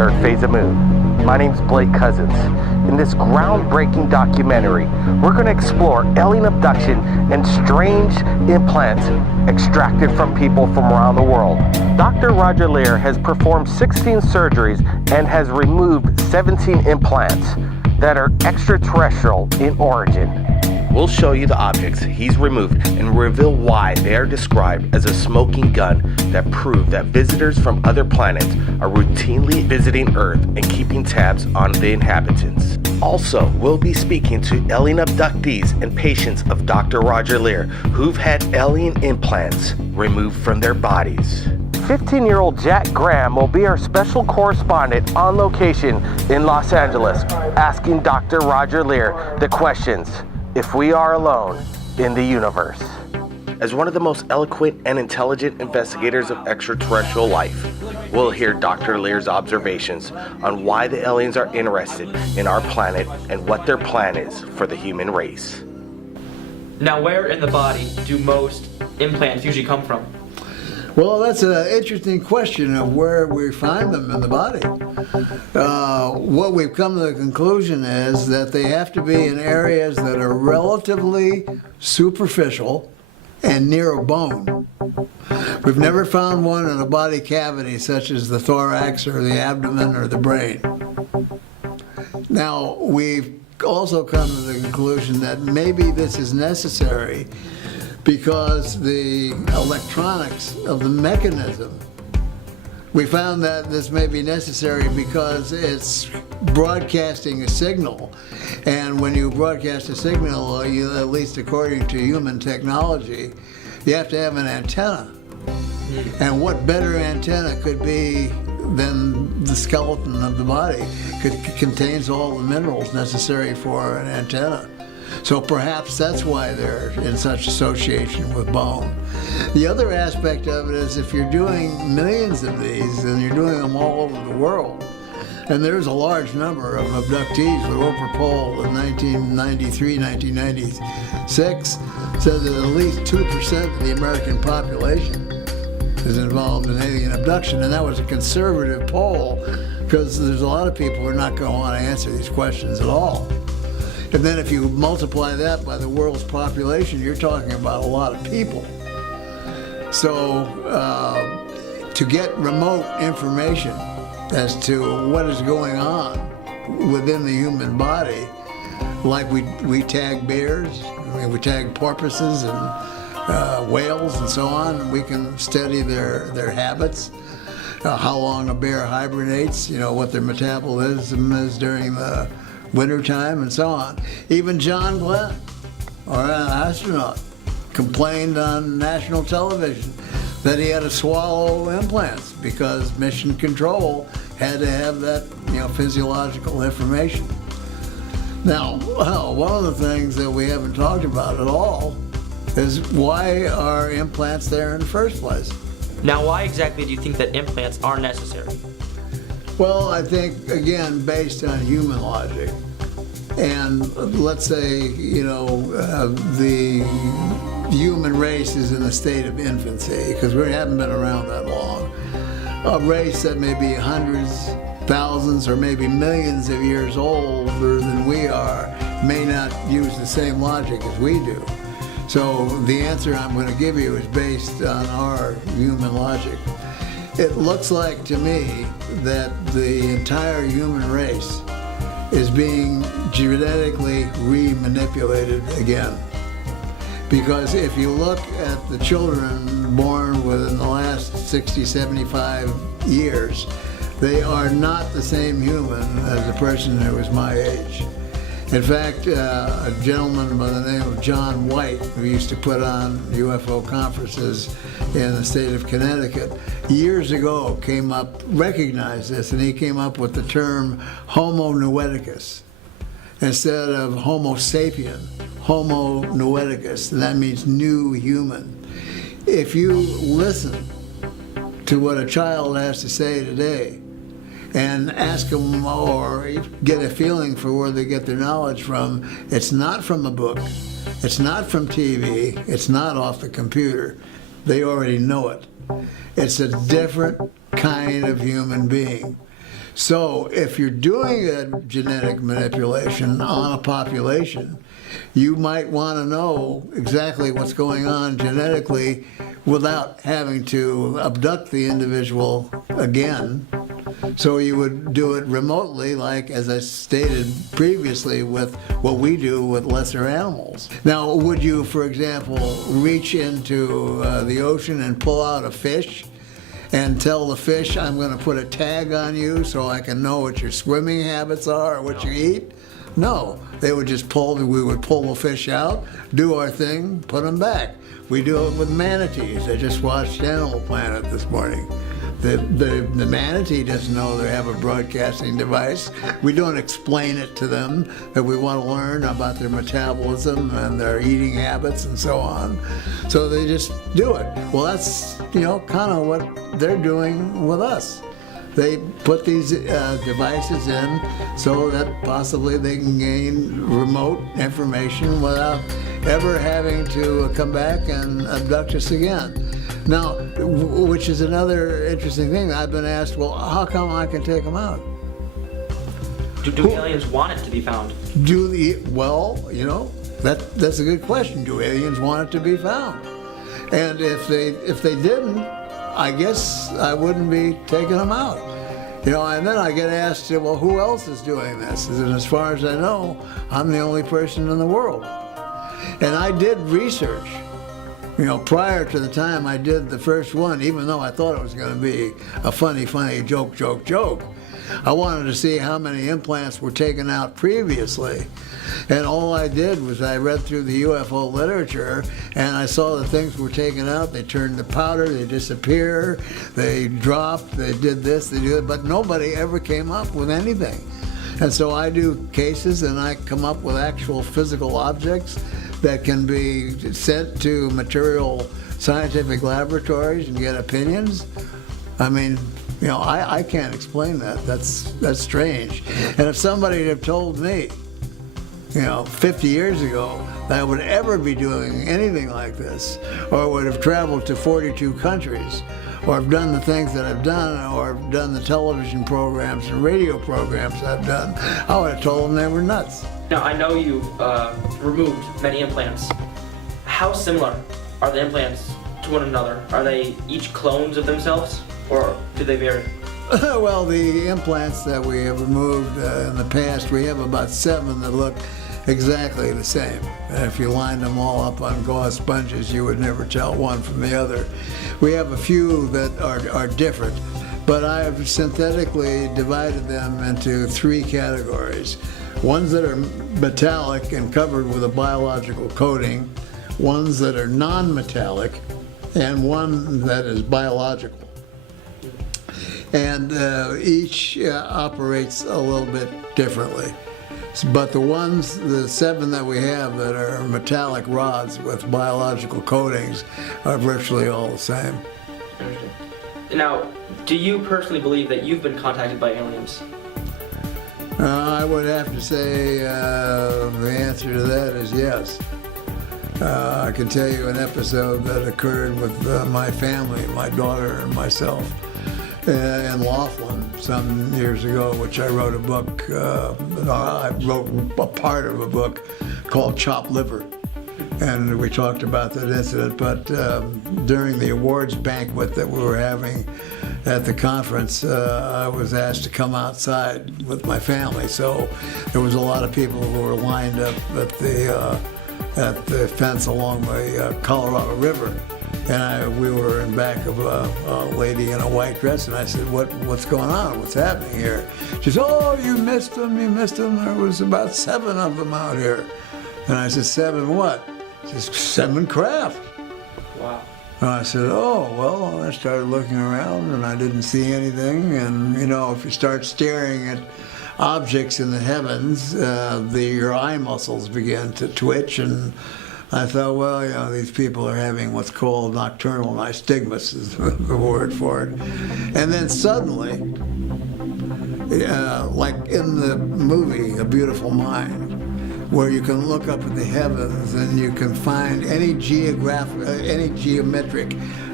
third phase of moon. My name's Blake Cousins. In this groundbreaking documentary, we're going to explore alien abduction and strange implants extracted from people from around the world. Dr. Roger Lier has performed 16 surgeries and has removed 17 implants that are extraterrestrial in origin. We'll show you the objects he's removed and reveal why they are described as a smoking gun that prove that visitors from other planets are routinely visiting Earth and keeping tabs on the inhabitants. Also, we'll be speaking to alien abductees and patients of Dr. Roger Lier who've had alien implants removed from their bodies. 15-year-old Jack Graham will be our special correspondent on location in Los Angeles, asking Dr. Roger Lier the questions, if we are alone in the universe. As one of the most eloquent and intelligent investigators of extraterrestrial life, we'll hear Dr. Lier's observations on why the aliens are interested in our planet and what their plan is for the human race. Now, where in the body do most implants usually come from? Well, that's an interesting question of where we find them in the body. What we've come to the conclusion is that they have to be in areas that are relatively superficial and near a bone. We've never found one in a body cavity such as the thorax or the abdomen or the brain. Now, we've also come to the conclusion that maybe this is necessary because the electronics of the mechanism, we found that this may be necessary because it's broadcasting a signal. And when you broadcast a signal, at least according to human technology, you have to have an antenna. And what better antenna could be than the skeleton of the body? It contains all the minerals necessary for an antenna. So perhaps that's why they're in such association with bone. The other aspect of it is if you're doing millions of these, and you're doing them all over the world, and there's a large number of abductees. The Roper poll in 1993, 1996 said that at least 2% of the American population is involved in alien abduction, and that was a conservative poll because there's a lot of people who are not going to want to answer these questions at all. And then if you multiply that by the world's population, you're talking about a lot of people. So to get remote information as to what is going on within the human body, like we tag bears, we tag porpoises and whales and so on, we can study their habits, how long a bear hibernates, what their metabolism is during the wintertime and so on. Even John Glenn, or an astronaut, complained on national television that he had to swallow implants because mission control had to have that physiological information. Now, one of the things that we haven't talked about at all is why are implants there in the first place? Now, why exactly do you think that implants are necessary? Well, I think, again, based on human logic, and let's say, the human race is in a state of infancy, because we haven't been around that long. A race that may be hundreds, thousands, or maybe millions of years older than we are may not use the same logic as we do. So the answer I'm going to give you is based on our human logic. It looks like to me that the entire human race is being genetically re-manipulated again. Because if you look at the children born within the last 60, 75 years, they are not the same human as the person that was my age. In fact, a gentleman by the name of John White, who used to put on UFO conferences in the state of Connecticut, years ago recognized this, and he came up with the term Homo noeticus. Instead of Homo sapien, Homo noeticus, and that means new human. If you listen to what a child has to say today, and ask them or get a feeling for where they get their knowledge from, it's not from a book, it's not from TV, it's not off the computer. They already know it. It's a different kind of human being. So if you're doing a genetic manipulation on a population, you might want to know exactly what's going on genetically without having to abduct the individual again. So you would do it remotely, like, as I stated previously, with what we do with lesser animals. Now, would you, for example, reach into the ocean and pull out a fish and tell the fish, I'm going to put a tag on you so I can know what your swimming habits are or what you eat? No, we would pull the fish out, do our thing, put them back. We do it with manatees. I just watched Animal Planet this morning. The manatee doesn't know they have a broadcasting device. We don't explain it to them, that we want to learn about their metabolism and their eating habits and so on. So they just do it. Well, that's, kind of what they're doing with us. They put these devices in so that possibly they can gain remote information without ever having to come back and abduct us again. Now, which is another interesting thing. I've been asked, well, how come I can take them out? Do aliens want it to be found? That's a good question. Do aliens want it to be found? And if they didn't, I guess I wouldn't be taking them out. And then I get asked, well, who else is doing this? And as far as I know, I'm the only person in the world. And I did research. Prior to the time I did the first one, even though I thought it was going to be a funny joke, I wanted to see how many implants were taken out previously. And all I did was I read through the UFO literature, and I saw that things were taken out. They turned to powder, they disappear, they dropped, they did this, they did that, but nobody ever came up with anything. And so I do cases, and I come up with actual physical objects that can be sent to material scientific laboratories and get opinions. I mean, I can't explain that. That's strange. And if somebody had told me, 50 years ago, that I would ever be doing anything like this, or would have traveled to 42 countries, or have done the things that I've done, or have done the television programs and radio programs I've done, I would have told them they were nuts. Now, I know you've removed many implants. How similar are the implants to one another? Are they each clones of themselves, or do they vary? Well, the implants that we have removed in the past, we have about 7 that look exactly the same. And if you lined them all up on gauze sponges, you would never tell one from the other. We have a few that are different, but I have synthetically divided them into 3 categories. Ones that are metallic and covered with a biological coating, ones that are non-metallic, and one that is biological. And each operates a little bit differently. But the 7 that we have that are metallic rods with biological coatings are virtually all the same. Now, do you personally believe that you've been contacted by aliens? I would have to say the answer to that is yes. I can tell you an episode that occurred with my family, my daughter and myself, in Laughlin some years ago, which I wrote a book. I wrote a part of a book called Chopped Liver, and we talked about that incident. But during the awards banquet that we were having at the conference, I was asked to come outside with my family. So there was a lot of people who were lined up at the fence along the Colorado River. And we were in back of a lady in a white dress, and I said, what's going on? What's happening here? She said, oh, you missed them. There was about 7 of them out here. And I said, 7 what? She said, 7 craft. Wow. And I said, oh, well, I started looking around, and I didn't see anything. And, if you start staring at objects in the heavens, your eye muscles begin to twitch, and I thought, well, these people are having what's called nocturnal nystagmus is the word for it. And then suddenly, like in the movie A Beautiful Mind, where you can look up at the heavens and you can find any geometric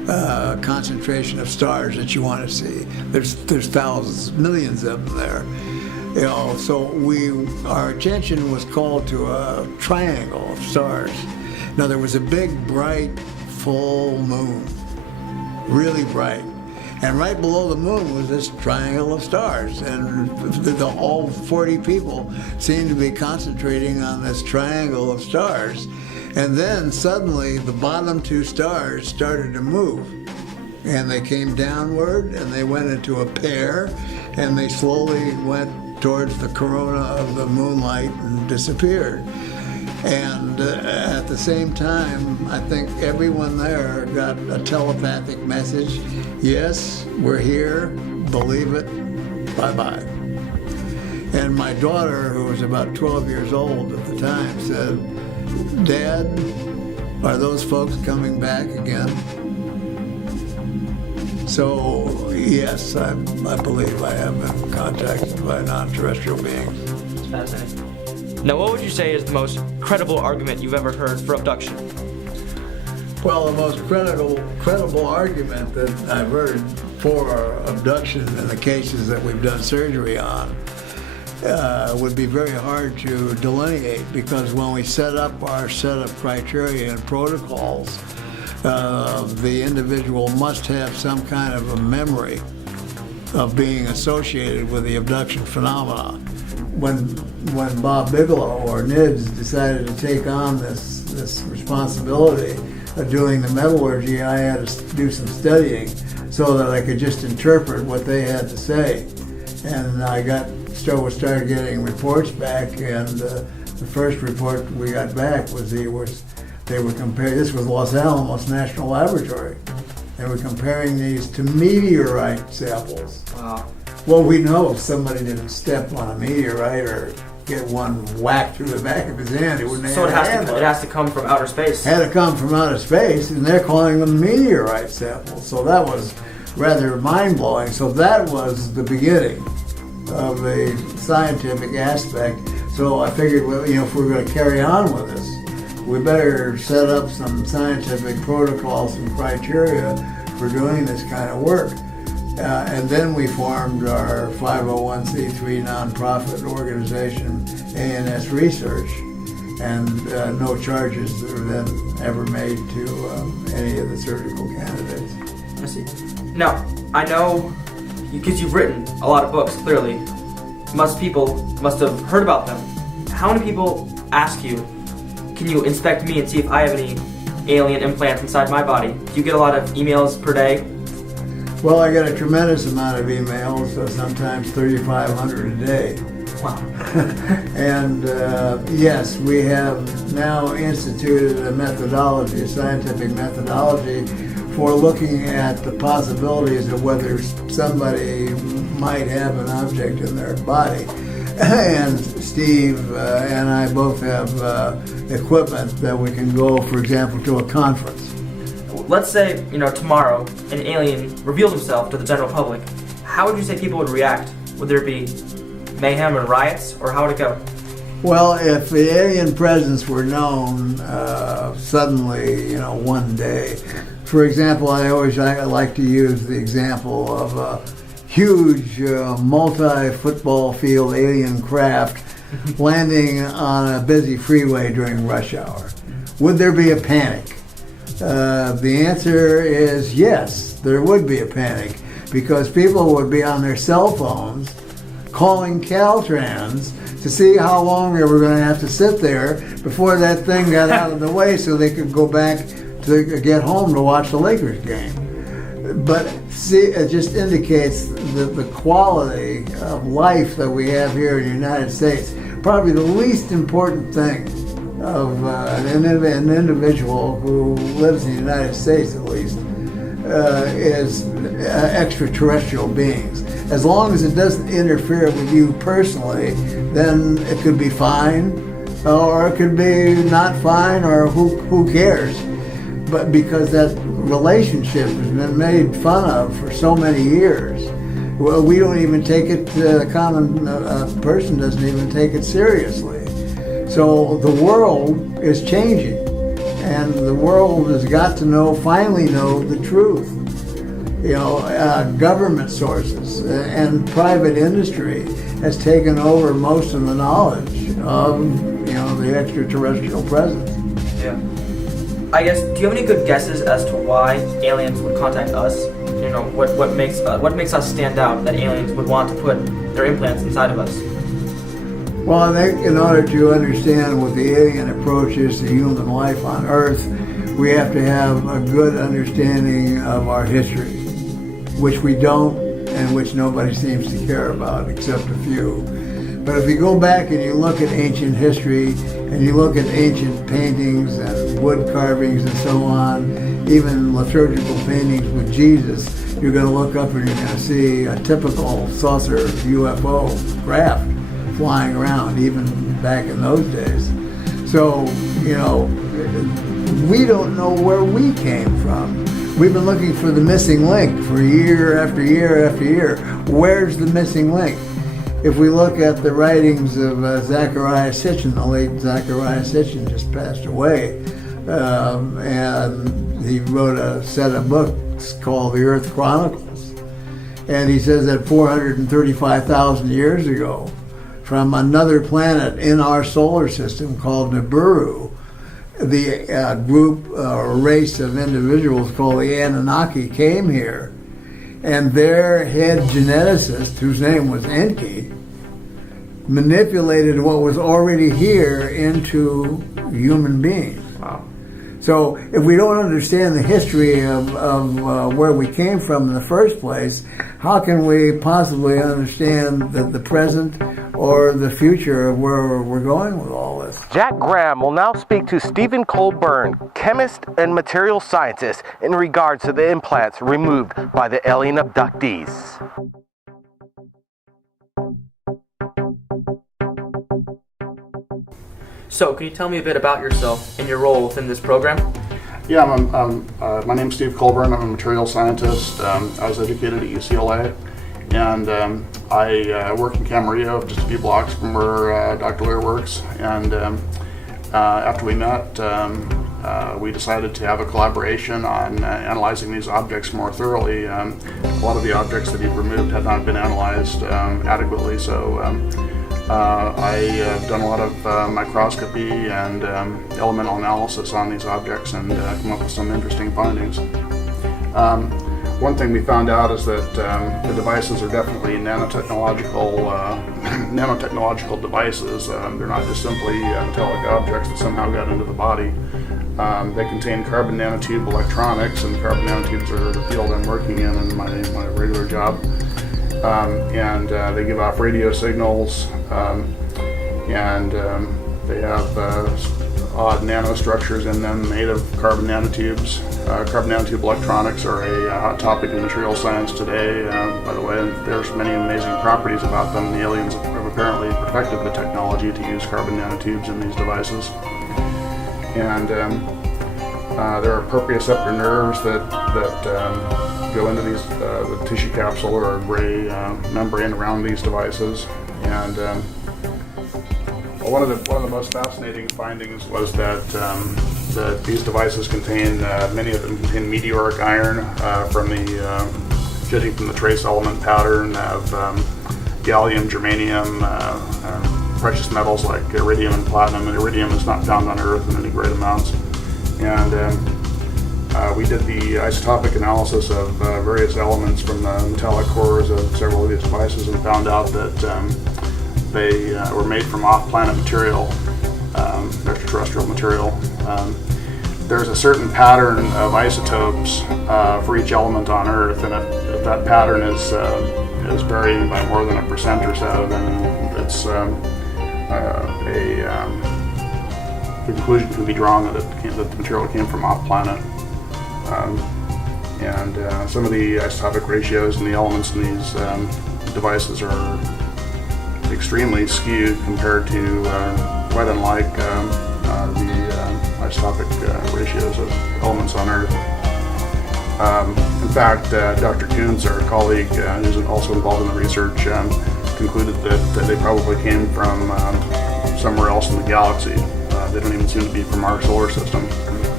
concentration of stars that you want to see. There's thousands, millions of them there. You know, so our attention was called to a triangle of stars. Now there was a big, bright, full moon, really bright. And right below the moon was this triangle of stars. And all 40 people seemed to be concentrating on this triangle of stars. And then suddenly the bottom two stars started to move. And they came downward and they went into a pair and they slowly went towards the corona of the moonlight and disappeared. And at the same time, I think everyone there got a telepathic message. Yes, we're here, believe it, bye-bye. And my daughter, who was about 12 years old at the time, said, Dad, are those folks coming back again? So, yes, I believe I have been contacted by non-terrestrial beings. It's fascinating. Now, what would you say is the most credible argument you've ever heard for abduction? Well, the most credible argument that I've heard for abduction in the cases that we've done surgery on would be very hard to delineate, because when we set up our set of criteria and protocols, the individual must have some kind of a memory of being associated with the abduction phenomena. When Bob Bigelow or NIDS decided to take on this responsibility of doing the metallurgy, I had to do some studying so that I could just interpret what they had to say. And I started getting reports back, and the first report we got back was they were comparing. This was Los Alamos National Laboratory. They were comparing these to meteorite samples. Wow. Well, we know if somebody didn't step on a meteorite or get one whacked through the back of his hand, it wouldn't have So it it has to come from outer space. had to come from outer space, and they're calling them meteorite samples. So that was rather mind-blowing. So that was the beginning of the scientific aspect. So I figured, well, if we're going to carry on with this, we better set up some scientific protocols and criteria for doing this kind of work. And then we formed our 501c3 nonprofit organization, ANS Research, and no charges were then ever made to any of the surgical candidates. I see. Now, I know, because you've written a lot of books, clearly, people must have heard about them. How many people ask you, can you inspect me and see if I have any alien implants inside my body? Do you get a lot of emails per day? Well, I get a tremendous amount of emails, sometimes 3,500 a day. Wow. And yes, we have now instituted a methodology, a scientific methodology, for looking at the possibilities of whether somebody might have an object in their body. And Steve and I both have equipment that we can go, for example, to a conference. Let's say, tomorrow an alien revealed himself to the general public. How would you say people would react? Would there be mayhem and riots, or how would it go? Well, if the alien presence were known suddenly, one day, for example, I like to use the example of a huge multi-football field alien craft landing on a busy freeway during rush hour. Would there be a panic? The answer is yes, there would be a panic, because people would be on their cell phones calling Caltrans to see how long they were going to have to sit there before that thing got out of the way so they could go back to get home to watch the Lakers game. But see, it just indicates the quality of life that we have here in the United States. Probably the least important thing of an individual who lives in the United States, at least, is extraterrestrial beings. As long as it doesn't interfere with you personally, then it could be fine, or it could be not fine, or who cares? But because that relationship has been made fun of for so many years, well, we don't even take it, the common person doesn't even take it seriously. So the world is changing. and the world has got to finally know the truth. Government sources and private industry has taken over most of the knowledge of, the extraterrestrial presence. Yeah. I guess, do you have any good guesses as to why aliens would contact us? What makes us stand out that aliens would want to put their implants inside of us? Well, I think in order to understand what the alien approach is to human life on Earth, we have to have a good understanding of our history, which we don't and which nobody seems to care about except a few. But if you go back and you look at ancient history and you look at ancient paintings and wood carvings and so on, even liturgical paintings with Jesus, you're going to look up and you're going to see a typical saucer UFO craft flying around, even back in those days. So, we don't know where we came from. We've been looking for the missing link for year after year after year. Where's the missing link? If we look at the writings of Zecharia Sitchin, the late Zecharia Sitchin just passed away, and he wrote a set of books called The Earth Chronicles. And he says that 435,000 years ago, from another planet in our solar system called Nibiru, the group or race of individuals called the Anunnaki came here, and their head geneticist, whose name was Enki, manipulated what was already here into human beings. Wow. So if we don't understand the history of where we came from in the first place, how can we possibly understand the present or the future of where we're going with all this? Jack Graham will now speak to Stephen Colburn, chemist and material scientist, in regards to the implants removed by the alien abductees. So, can you tell me a bit about yourself and your role within this program? Yeah, my name's Steve Colburn. I'm a material scientist. I was educated at UCLA, and I work in Camarillo, just a few blocks from where Dr. Lier works. And after we met, we decided to have a collaboration on analyzing these objects more thoroughly. A lot of the objects that he'd removed had not been analyzed adequately, so I've done a lot of microscopy and elemental analysis on these objects and come up with some interesting findings. One thing we found out is that the devices are definitely nanotechnological devices. They're not just simply metallic objects that somehow got into the body. They contain carbon nanotube electronics, and carbon nanotubes are the field I'm working in my regular job. And they give off radio signals, and they have odd nanostructures in them made of carbon nanotubes. Carbon nanotube electronics are a hot topic in material science today, by the way, and there's many amazing properties about them. The aliens have apparently perfected the technology to use carbon nanotubes in these devices. And there are proprioceptor nerves that go into these the tissue capsule or a gray membrane around these devices. And one of the most fascinating findings was that these devices contain many of them contain meteoric iron judging from the trace element pattern of gallium, germanium, precious metals like iridium and platinum. And iridium is not found on Earth in any great amounts. And we did the isotopic analysis of various elements from the metallic cores of several of these devices and found out that they were made from off-planet material, extraterrestrial material. There's a certain pattern of isotopes for each element on Earth, and if that pattern is varying by more than 1% or so, then it's the conclusion can be drawn that the material came from off-planet. And some of the isotopic ratios and the elements in these devices are extremely skewed compared to, quite unlike the isotopic ratios of elements on Earth. In fact, Dr. Kuntz, our colleague who's also involved in the research, concluded that they probably came from somewhere else in the galaxy. They don't even seem to be from our solar system.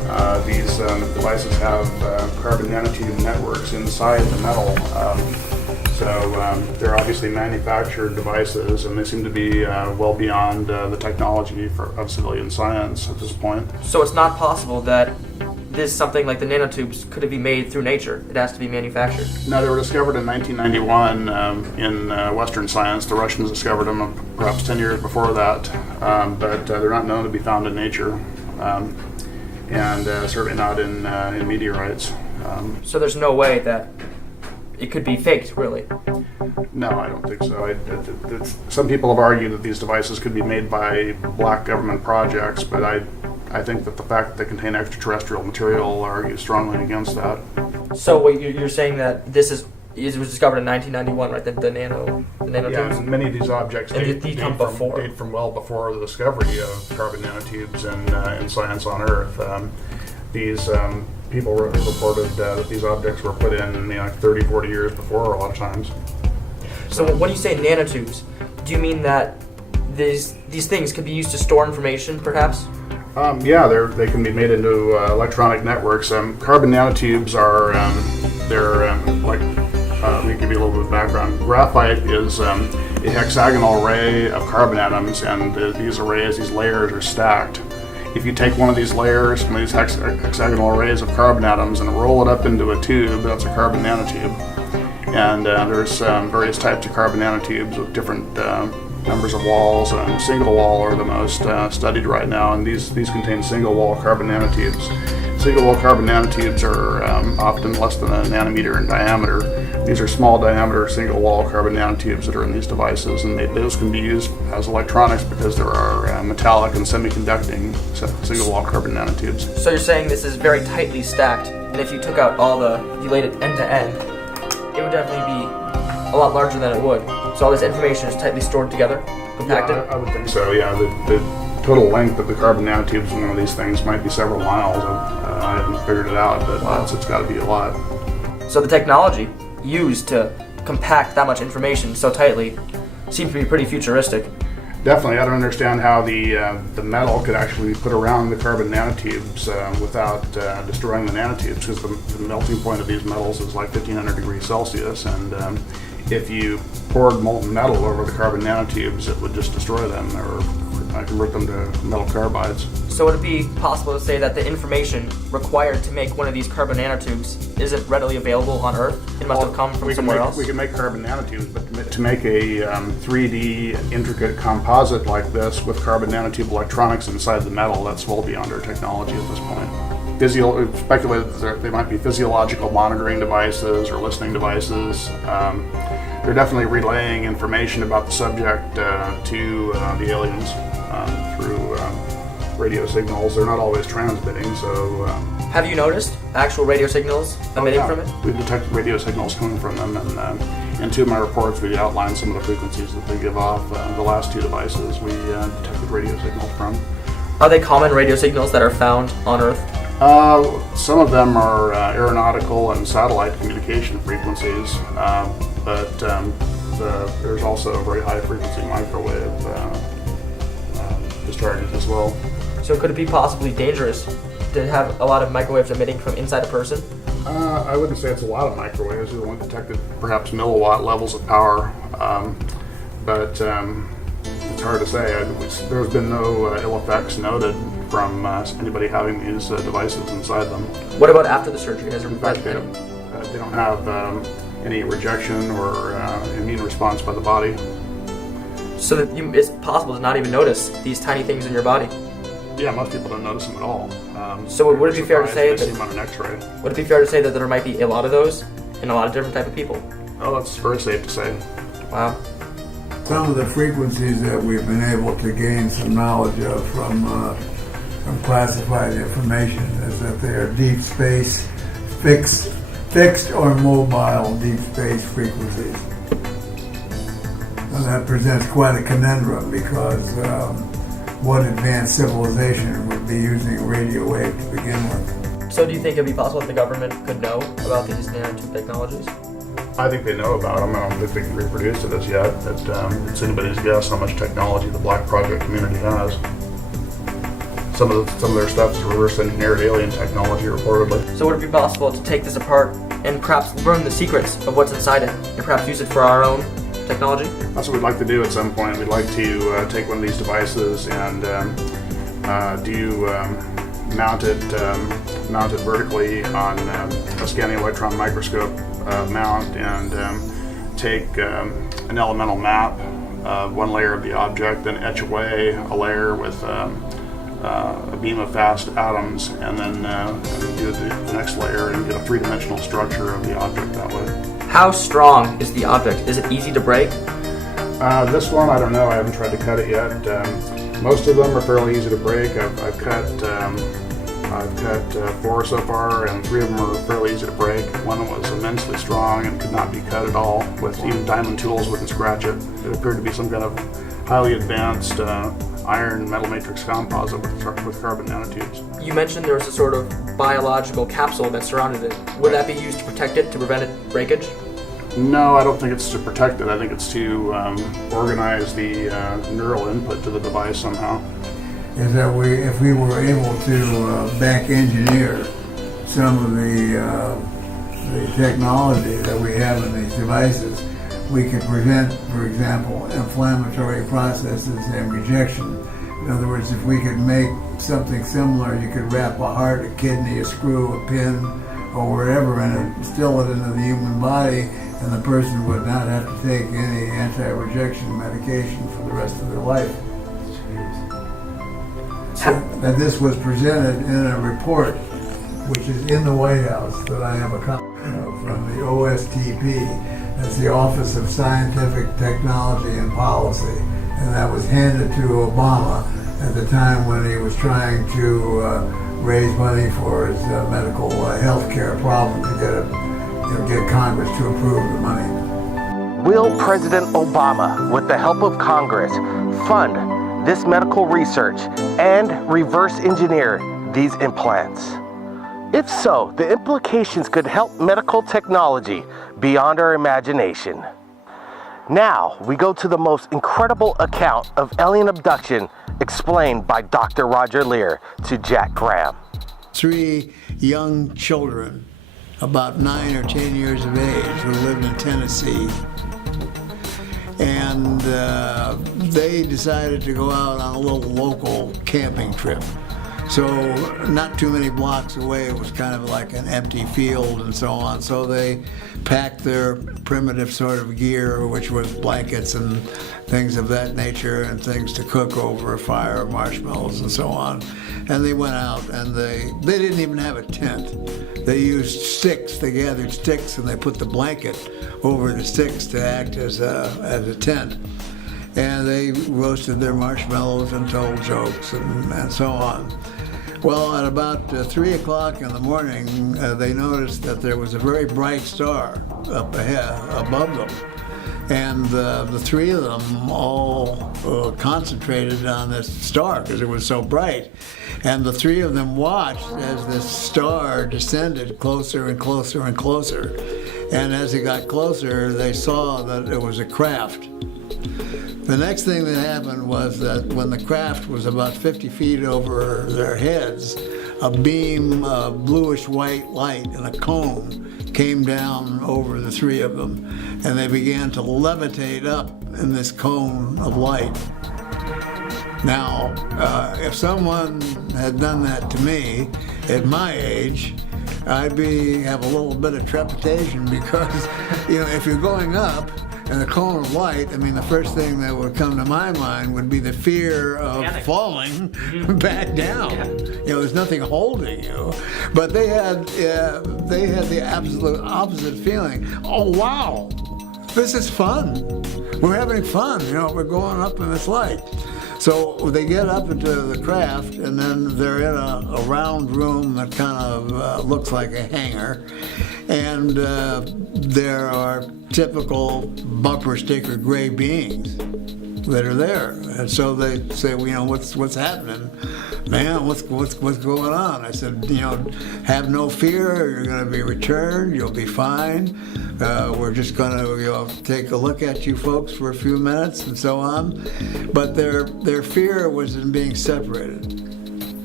These devices have carbon nanotube networks inside the metal. They're obviously manufactured devices, and they seem to be well beyond the technology of civilian science at this point. So it's not possible that this something like the nanotubes could be made through nature. It has to be manufactured. No, they were discovered in 1991 in Western science. The Russians discovered them perhaps 10 years before that, but they're not known to be found in nature, and certainly not in meteorites. So there's no way that it could be faked, really. No, I don't think so. Some people have argued that these devices could be made by black government projects, but I think that the fact that they contain extraterrestrial material argues strongly against that. So wait, you're saying that it was discovered in 1991, right? The nanotubes? Yeah, and many of these objects And date before. from well before the discovery of carbon nanotubes in science on Earth. These people reported that these objects were put in 30, 40 years before a lot of times. So when you say nanotubes, do you mean that these things could be used to store information, perhaps? Yeah, they can be made into electronic networks. Carbon nanotubes are let me give you a little bit of background. Graphite is a hexagonal array of carbon atoms, and these layers are stacked. If you take one of these layers, one of these hexagonal arrays of carbon atoms, and roll it up into a tube, that's a carbon nanotube. And there's various types of carbon nanotubes with different numbers of walls, and single wall are the most studied right now, and these contain single wall carbon nanotubes. Single wall carbon nanotubes are often less than a nanometer in diameter. These are small diameter single wall carbon nanotubes that are in these devices, and those can be used as electronics because there are metallic and semiconducting single wall carbon nanotubes. So you're saying this is very tightly stacked, and if you took out you laid it end to end, it would definitely be a lot larger than it would. So all this information is tightly stored together, compacted? Yeah, I would think so, yeah. The total length of the carbon nanotubes in one of these things might be several miles. I haven't figured it out, but it's got to be a lot. So the technology used to compact that much information so tightly seems to be pretty futuristic. Definitely, I don't understand how the metal could actually be put around the carbon nanotubes without destroying the nanotubes, because the melting point of these metals is like 1500 degrees Celsius, and if you poured molten metal over the carbon nanotubes, it would just destroy them or convert them to metal carbides. So would it be possible to say that the information required to make one of these carbon nanotubes isn't readily available on Earth? It must have come from somewhere else? We can make carbon nanotubes, but to make a 3D intricate composite like this with carbon nanotube electronics inside the metal, that's well beyond our technology at this point. We've speculated that they might be physiological monitoring devices or listening devices. They're definitely relaying information about the subject to the aliens through radio signals. They're not always transmitting, so... Have you noticed actual radio signals emitting from it? We've detected radio signals coming from them, and in two of my reports we outlined some of the frequencies that they give off. The last two devices we detected radio signals from. Are they common radio signals that are found on Earth? Some of them are aeronautical and satellite communication frequencies, but there's also very high frequency microwave discharges as well. So could it be possibly dangerous to have a lot of microwaves emitting from inside a person? I wouldn't say it's a lot of microwaves. We've only detected perhaps milliwatt levels of power, but it's hard to say. There's been no ill effects noted from anybody having these devices inside them. What about after the surgery? In fact, they don't have any rejection or immune response by the body. So that it's possible to not even notice these tiny things in your body? Yeah, most people don't notice them at all. So would it be fair to say that they see them on an X-ray? Would it be fair to say that there might be a lot of those in a lot of different type of people? Oh, that's very safe to say. Wow. Some of the frequencies that we've been able to gain some knowledge of from classified information is that they are deep space, fixed or mobile deep space frequencies. And that presents quite a conundrum because what advanced civilization would be using radio wave to begin with? So do you think it'd be possible that the government could know about these nanotube technologies? I think they know about them. I don't think they can reproduce it as yet, but it's anybody's guess how much technology the Black Project community has. some of their stuff is reverse engineered alien technology, reportedly. So would it be possible to take this apart and perhaps learn the secrets of what's inside it and perhaps use it for our own technology? That's what we'd like to do at some point. We'd like to take one of these devices and mount it vertically on a scanning electron microscope mount, and take an elemental map, one layer of the object, then etch away a layer with a beam of fast atoms, and then do the next layer and get a three-dimensional structure of the object that way. How strong is the object? Is it easy to break? This one, I don't know. I haven't tried to cut it yet. Most of them are fairly easy to break. I've cut 4 so far, and 3 of them are fairly easy to break. One was immensely strong and could not be cut at all. With even diamond tools wouldn't scratch it. It appeared to be some kind of highly advanced iron metal matrix composite with carbon nanotubes. You mentioned there was a sort of biological capsule that surrounded it. Would that be used to protect it, to prevent it breakage? No, I don't think it's to protect it. I think it's to organize the neural input to the device somehow. Is that if we were able to back engineer some of the technology that we have in these devices, we could prevent, for example, inflammatory processes and rejection. In other words, if we could make something similar, you could wrap a heart, a kidney, a screw, a pin, or wherever in it, instill it into the human body, and the person would not have to take any anti-rejection medication for the rest of their life. So that this was presented in a report, which is in the White House, that I have a copy of, from the OSTP. That's the Office of Scientific Technology and Policy, and that was handed to Obama at the time when he was trying to raise money for his medical health care problem to get Congress to approve the money. Will President Obama, with the help of Congress, fund this medical research and reverse engineer these implants? If so, the implications could help medical technology beyond our imagination. Now, we go to the most incredible account of alien abduction explained by Dr. Roger Lier to Jack Graham. 3 young children, about 9 or 10 years of age, who lived in Tennessee. And they decided to go out on a little local camping trip. So not too many blocks away, it was kind of like an empty field and so on. So they packed their primitive sort of gear, which was blankets and things of that nature, and things to cook over a fire, marshmallows and so on. And they went out, and they didn't even have a tent. They used sticks. They gathered sticks and they put the blanket over the sticks to act as a tent. And they roasted their marshmallows and told jokes and so on. Well, at about 3 o'clock in the morning, they noticed that there was a very bright star up ahead, above them. And the 3 of them all concentrated on this star because it was so bright. And the 3 of them watched as this star descended closer and closer and closer. And as it got closer, they saw that it was a craft. The next thing that happened was that when the craft was about 50 feet over their heads, a beam of bluish-white light in a cone came down over the 3 of them, and they began to levitate up in this cone of light. Now, if someone had done that to me at my age, I'd have a little bit of trepidation because, if you're going up in a cone of light, the first thing that would come to my mind would be the fear of falling back down. There's nothing holding you. But they had the absolute opposite feeling. Oh, wow, this is fun. We're having fun. We're going up in this light. So they get up into the craft, and then they're in a round room that kind of looks like a hangar. And there are typical bumper sticker gray beings that are there. And so they say, what's happening? Man, what's going on? I said, have no fear. You're going to be returned. You'll be fine. We're just going to take a look at you folks for a few minutes and so on. But their fear was in being separated.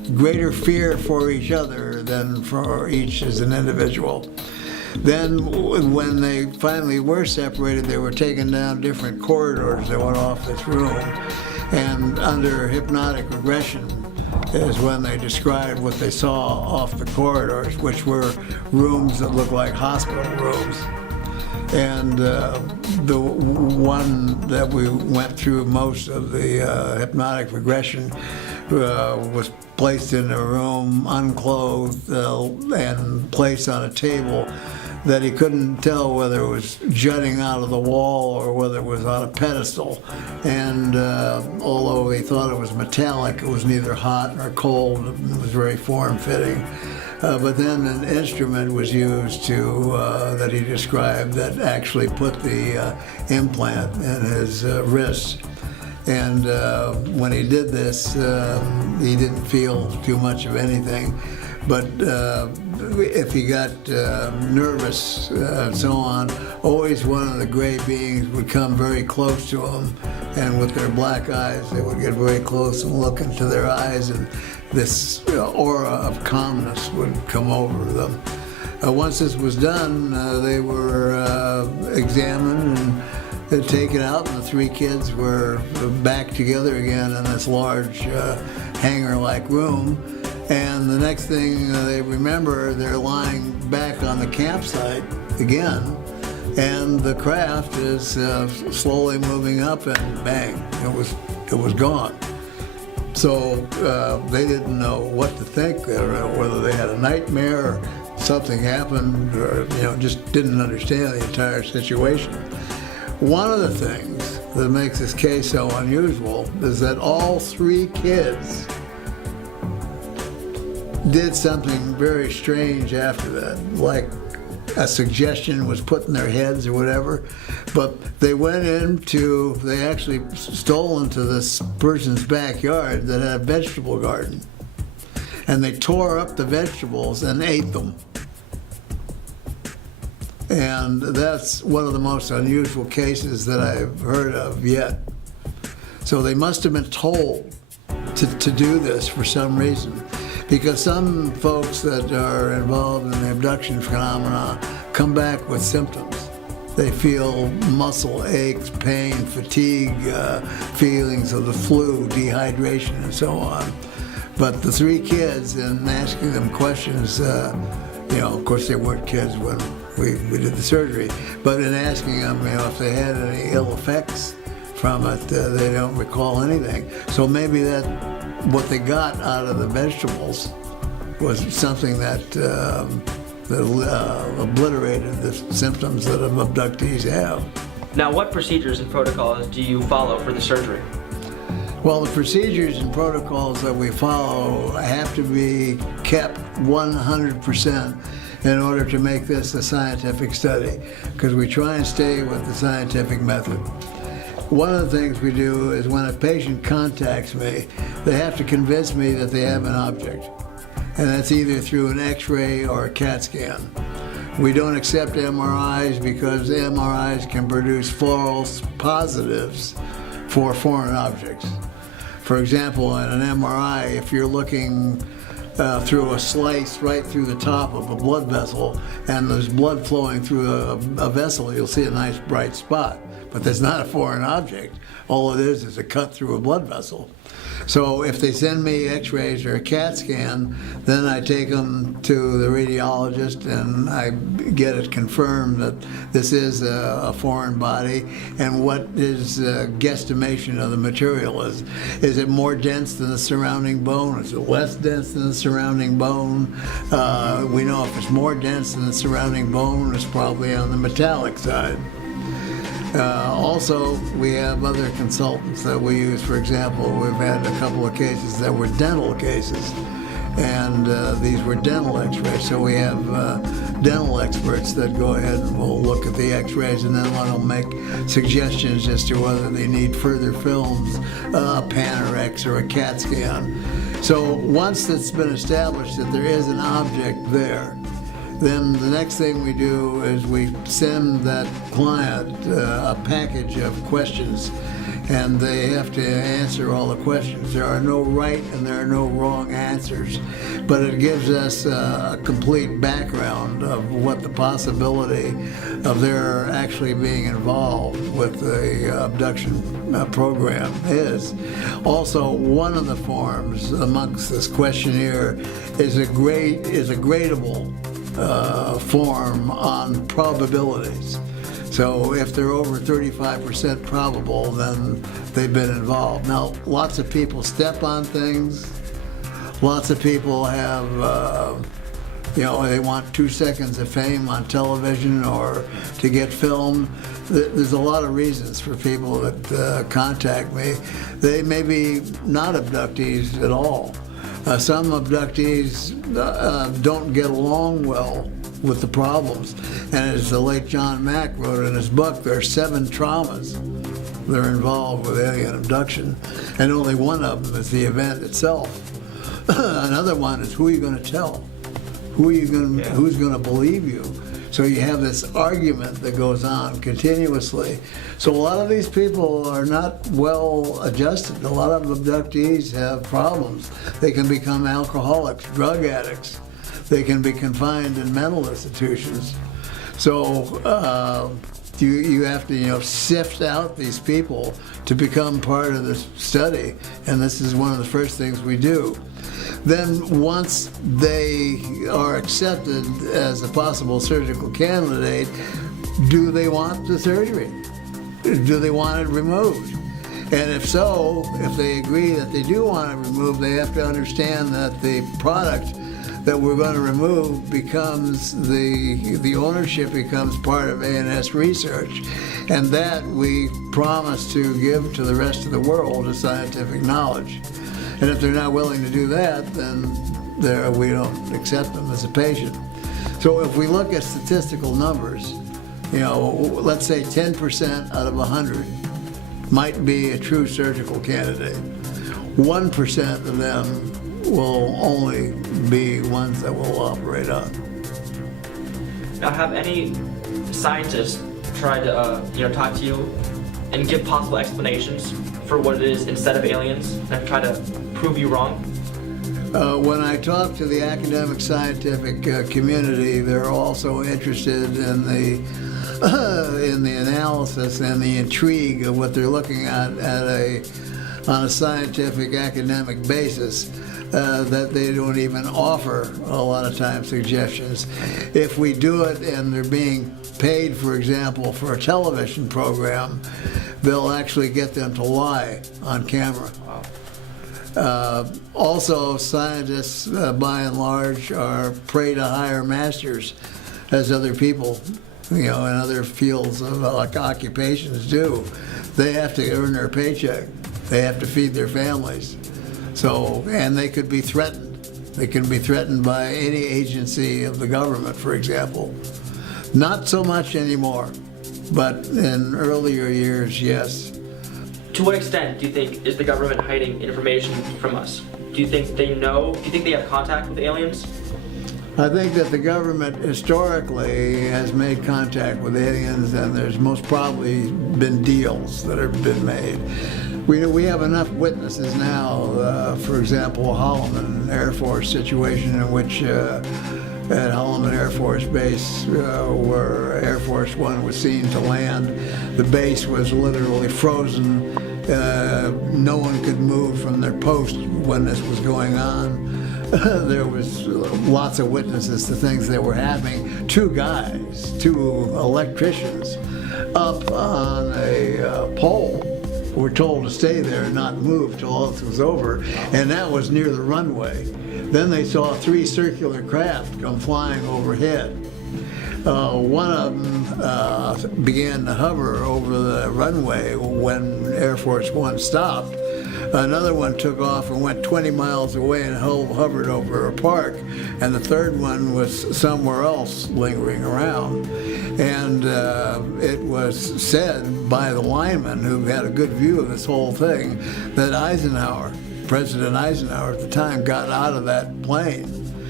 greater fear for each other than for each as an individual. Then when they finally were separated, they were taken down different corridors that went off this room. And under hypnotic regression is when they described what they saw off the corridors, which were rooms that looked like hospital rooms. And the one that we went through most of the hypnotic regression was placed in a room, unclothed, and placed on a table that he couldn't tell whether it was jutting out of the wall or whether it was on a pedestal. And although he thought it was metallic, it was neither hot nor cold. It was very form-fitting. But then an instrument was used that he described that actually put the implant in his wrist. And when he did this, he didn't feel too much of anything. But if he got nervous and so on, always one of the gray beings would come very close to him, and with their black eyes, they would get very close and look into their eyes, and this aura of calmness would come over them. Once this was done, they were examined and taken out, and the three kids were back together again in this large hangar-like room. And the next thing they remember, they're lying back on the campsite again, and the craft is slowly moving up, and bang, it was gone. So they didn't know what to think, whether they had a nightmare or something happened, or just didn't understand the entire situation. One of the things that makes this case so unusual is that all three kids did something very strange after that, like a suggestion was put in their heads or whatever, but they actually stole into this person's backyard that had a vegetable garden, and they tore up the vegetables and ate them. And that's one of the most unusual cases that I've heard of yet. So they must have been told to do this for some reason. Because some folks that are involved in the abduction phenomena come back with symptoms. They feel muscle aches, pain, fatigue, feelings of the flu, dehydration, and so on. But the three kids, in asking them questions, of course they weren't kids when we did the surgery, but in asking them, if they had any ill effects from it, they don't recall anything. So maybe what they got out of the vegetables was something that obliterated the symptoms that abductees have. Now, what procedures and protocols do you follow for the surgery? Well, the procedures and protocols that we follow have to be kept 100% in order to make this a scientific study, because we try and stay with the scientific method. One of the things we do is when a patient contacts me, they have to convince me that they have an object. And that's either through an X-ray or a CAT scan. We don't accept MRIs because MRIs can produce false positives for foreign objects. For example, in an MRI, if you're looking through a slice right through the top of a blood vessel and there's blood flowing through a vessel, you'll see a nice bright spot. But that's not a foreign object. All it is a cut through a blood vessel. So if they send me X-rays or a CAT scan, then I take them to the radiologist and I get it confirmed that this is a foreign body, and what his guesstimation of the material is. Is it more dense than the surrounding bone? Is it less dense than the surrounding bone? We know if it's more dense than the surrounding bone, it's probably on the metallic side. Also, we have other consultants that we use. For example, we've had a couple of cases that were dental cases, and these were dental x-rays. So we have dental experts that go ahead and will look at the x-rays, and then one will make suggestions as to whether they need further films, a Panorex or a CAT scan. So once it's been established that there is an object there, then the next thing we do is we send that client a package of questions, and they have to answer all the questions. There are no right and there are no wrong answers, but it gives us a complete background of what the possibility of their actually being involved with the abduction program is. Also, one of the forms amongst this questionnaire is a gradable form on probabilities. So if they're over 35% probable, then they've been involved. Now, lots of people step on things. Lots of people have, they want 2 seconds of fame on television or to get filmed. There's a lot of reasons for people that contact me. They may be not abductees at all. Some abductees don't get along well with the problems. And as the late John Mack wrote in his book, there are 7 traumas that are involved with alien abduction, and only one of them is the event itself. Another one is who are you going to tell? Who's going to believe you? So you have this argument that goes on continuously. So a lot of these people are not well adjusted. A lot of abductees have problems. They can become alcoholics, drug addicts. They can be confined in mental institutions. So you have to sift out these people to become part of this study, and this is one of the first things we do. Then once they are accepted as a possible surgical candidate, do they want the surgery? Do they want it removed? And if so, if they agree that they do want it removed, they have to understand that the product that we're going to remove becomes the ownership becomes part of ANS research, and that we promise to give to the rest of the world as scientific knowledge. And if they're not willing to do that, then we don't accept them as a patient. So if we look at statistical numbers, let's say 10% out of 100 might be a true surgical candidate. 1% of them will only be ones that will operate on. Now, have any scientists tried to, talk to you and give possible explanations for what it is instead of aliens, and try to prove you wrong? When I talk to the academic scientific community, they're also interested in the analysis and the intrigue of what they're looking at on a scientific academic basis. That they don't even offer a lot of times suggestions. If we do it and they're being paid, for example, for a television program, they'll actually get them to lie on camera. Also, scientists, by and large, are prey to higher masters, as other people, in other fields of like occupations do. They have to earn their paycheck. They have to feed their families. So, and they could be threatened. They can be threatened by any agency of the government, for example. Not so much anymore, but in earlier years, yes. To what extent do you think is the government hiding information from us? Do you think they know? Do you think they have contact with aliens? I think that the government historically has made contact with aliens, and there's most probably been deals that have been made. We have enough witnesses now, for example, Holloman Air Force situation in which at Holloman Air Force Base where Air Force One was seen to land, the base was literally frozen. No one could move from their post when this was going on. There was lots of witnesses to things that were happening. 2 electricians up on a pole were told to stay there and not move till all this was over, and that was near the runway. Then they saw 3 circular craft come flying overhead. One of them began to hover over the runway when Air Force One stopped. Another one took off and went 20 miles away and hovered over a park, and the third one was somewhere else lingering around. And it was said by the lineman, who had a good view of this whole thing, that President Eisenhower at the time, got out of that plane.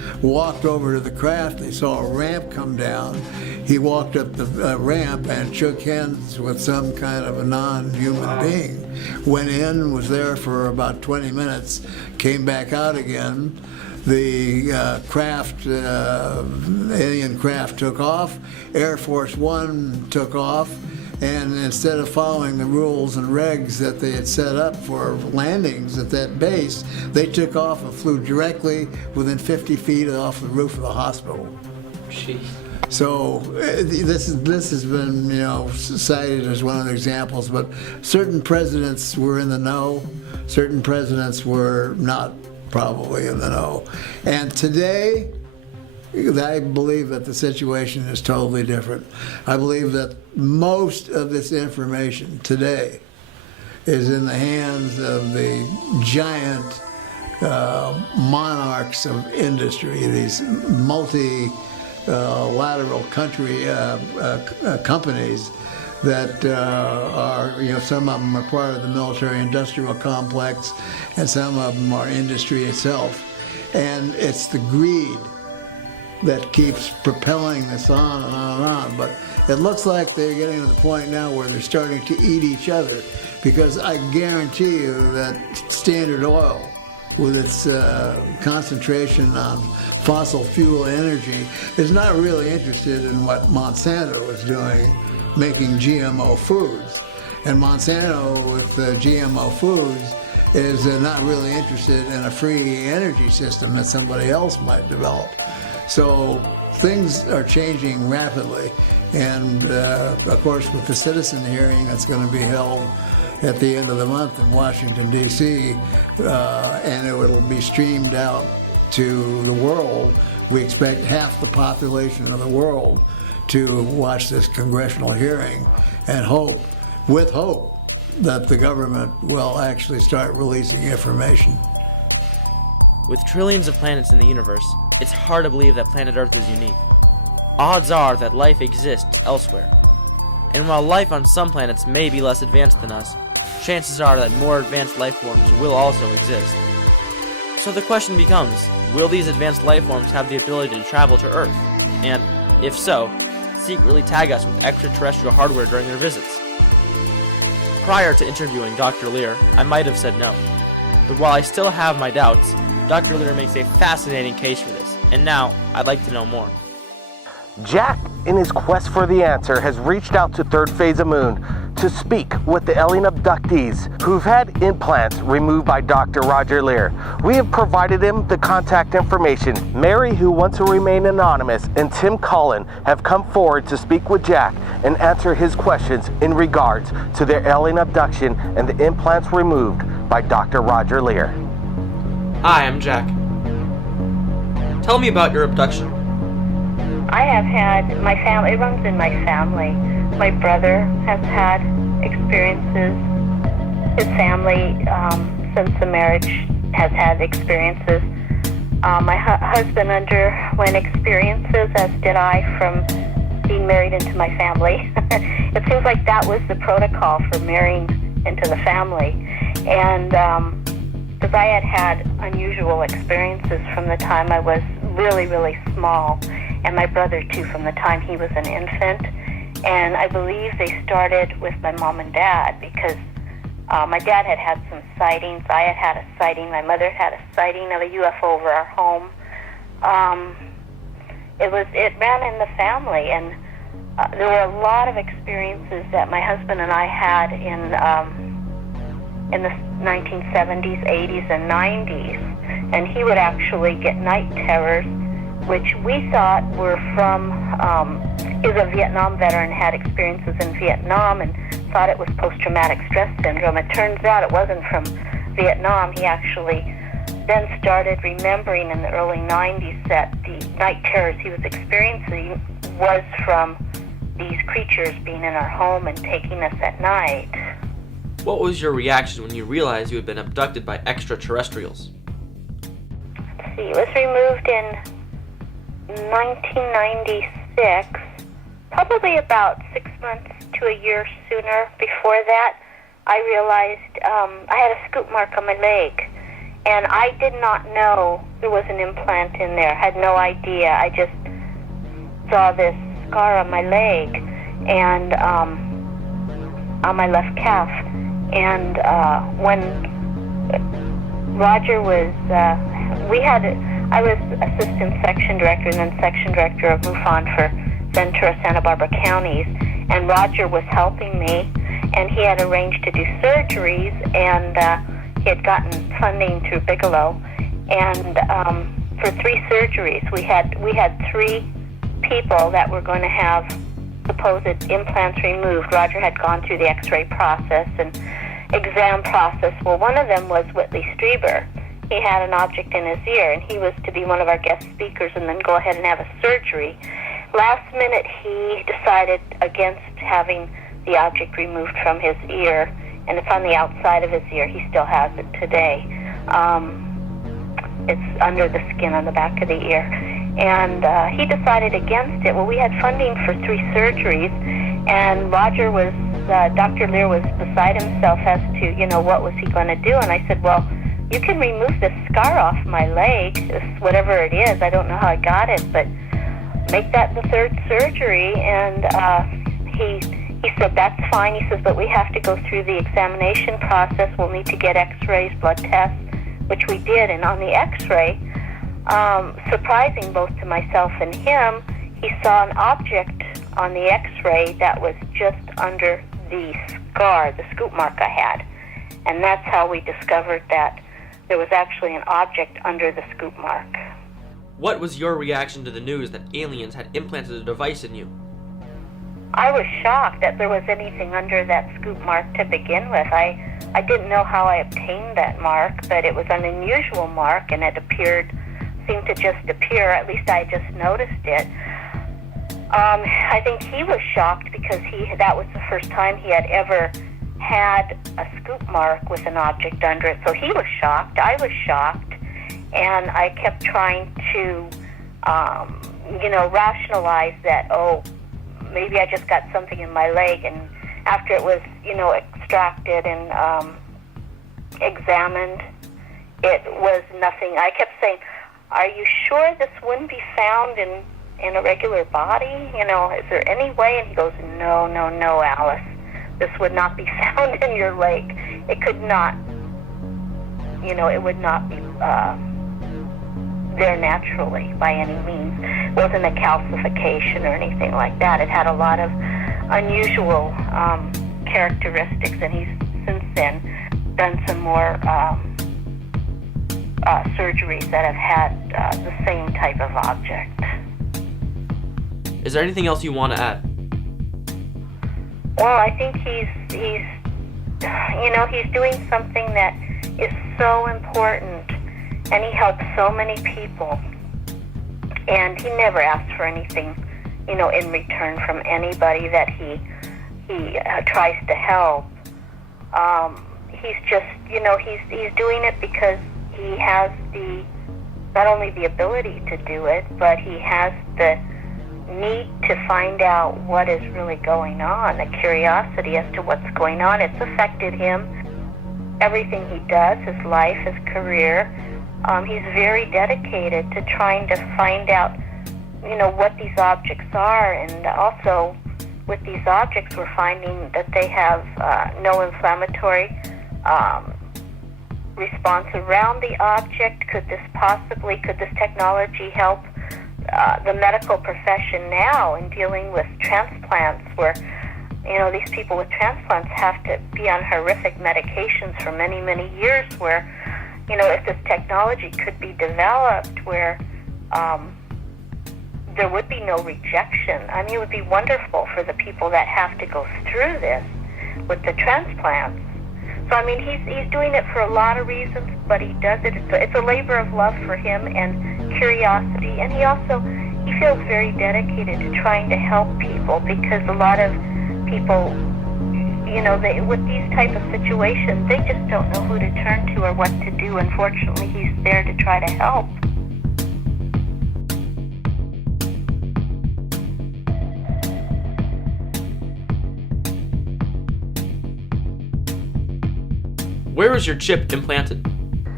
walked over to the craft. They saw a ramp come down. He walked up the ramp and shook hands with some kind of a non-human being. Went in, was there for about 20 minutes, came back out again. The alien craft took off. Air Force One took off. And instead of following the rules and regs that they had set up for landings at that base, they took off and flew directly within 50 feet off the roof of the hospital. Jeez. So this has been, cited as one of the examples, but certain presidents were in the know, certain presidents were not probably in the know. And today, I believe that the situation is totally different. I believe that most of this information today is in the hands of the giant monarchs of industry, these multi-lateral companies that are, some of them are part of the military-industrial complex, and some of them are industry itself. And it's the greed that keeps propelling this on and on and on. But it looks like they're getting to the point now where they're starting to eat each other, because I guarantee you that Standard Oil, with its concentration on fossil fuel energy, is not really interested in what Monsanto is doing, making GMO foods. And Monsanto with GMO foods is not really interested in a free energy system that somebody else might develop. So things are changing rapidly, and of course with the citizen hearing that's going to be held at the end of the month in Washington, D.C., and it will be streamed out to the world. We expect half the population of the world to watch this congressional hearing, and hope that the government will actually start releasing information. With trillions of planets in the universe, it's hard to believe that planet Earth is unique. Odds are that life exists elsewhere. And while life on some planets may be less advanced than us, chances are that more advanced life forms will also exist. So the question becomes, will these advanced life forms have the ability to travel to Earth? And, if so, secretly tag us with extraterrestrial hardware during their visits? Prior to interviewing Dr. Lier, I might have said no. But while I still have my doubts, Dr. Lier makes a fascinating case for this, and now I'd like to know more. Jack, in his quest for the answer, has reached out to Third Phase of Moon to speak with the alien abductees who've had implants removed by Dr. Roger Lier. We have provided him the contact information. Mary, who wants to remain anonymous, and Tim Cullen have come forward to speak with Jack and answer his questions in regards to their alien abduction and the implants removed by Dr. Roger Lier. Hi, I'm Jack. Tell me about your abduction. I have had, my family, it runs in my family. My brother has had experiences. His family, since the marriage, has had experiences. My husband underwent experiences, as did I, from being married into my family. It seems like that was the protocol for marrying into the family. And because I had unusual experiences from the time I was really, really small, and my brother too from the time he was an infant. And I believe they started with my mom and dad, because my dad had had some sightings. I had had a sighting. My mother had a sighting of a UFO over our home. It ran in the family, and there were a lot of experiences that my husband and I had in the 1970s, 80s, and 90s. And he would actually get night terrors, which we thought were from, he was a Vietnam veteran, had experiences in Vietnam, and thought it was post-traumatic stress syndrome. It turns out it wasn't from Vietnam. He actually then started remembering in the early 90s that the night terrors he was experiencing was from these creatures being in our home and taking us at night. What was your reaction when you realized you had been abducted by extraterrestrials? Let's see, it was removed in 1996, probably about 6 months to a year sooner. Before that, I realized I had a scoop mark on my leg, And I did not know there was an implant in there. Had no idea. I just saw this scar on my leg and on my left calf. And when Roger was, I was assistant section director and then section director of MUFON for Ventura, Santa Barbara counties. And Roger was helping me, and he had arranged to do surgeries, and he had gotten funding through Bigelow. And for 3 surgeries, we had 3 people that were going to have supposed implants removed. Roger had gone through the x-ray process and exam process. Well, one of them was Whitley Strieber. He had an object in his ear, and he was to be one of our guest speakers and then go ahead and have a surgery. Last minute, he decided against having the object removed from his ear, and it's on the outside of his ear. He still has it today. It's under the skin on the back of the ear. And he decided against it. Well, we had funding for 3 surgeries, and Roger was, Dr. Lier was beside himself as to, what was he going to do? And I said, well, you can remove this scar off my leg, whatever it is. I don't know how I got it, but make that the 3rd surgery. And he said, that's fine. He says, but we have to go through the examination process. We'll need to get x-rays, blood tests, which we did. And on the x-ray, surprising both to myself and him, he saw an object on the x-ray that was just under the scar, the scoop mark I had. And that's how we discovered that there was actually an object under the scoop mark. What was your reaction to the news that aliens had implanted a device in you? I was shocked that there was anything under that scoop mark to begin with. I didn't know how I obtained that mark, but it was an unusual mark, and it seemed to just appear. At least I just noticed it. I think he was shocked because that was the first time he had ever had a scoop mark with an object under it. So he was shocked. I was shocked. And I kept trying to, rationalize that, maybe I just got something in my leg. And after it was, extracted and examined, it was nothing. I kept saying, are you sure this wouldn't be found in a regular body? Is there any way? And he goes, no, Alice. This would not be found in your leg. It could not, it would not be there naturally by any means. It wasn't a calcification or anything like that. It had a lot of unusual characteristics, and he's since then done some more surgeries that have had the same type of object. Is there anything else you want to add? Well, I think he's doing something that is so important, and he helps so many people, and he never asks for anything, in return from anybody that he tries to help. He's just, he's doing it because he has not only the ability to do it, but he has the need to find out what is really going on, a curiosity as to what's going on. It's affected him. Everything he does, his life, his career, he's very dedicated to trying to find out, what these objects are. And also, with these objects, we're finding that they have no inflammatory response around the object. Could this technology help the medical profession now in dealing with transplants, where these people with transplants have to be on horrific medications for many, many years, where if this technology could be developed where there would be no rejection. I mean, it would be wonderful for the people that have to go through this with the transplants. So, I mean, he's doing it for a lot of reasons, but he does it. It's a labor of love for him and curiosity, and he feels very dedicated to trying to help people, because a lot of people, with these type of situations, they just don't know who to turn to or what to do. Unfortunately, he's there to try to help. Where is your chip implanted?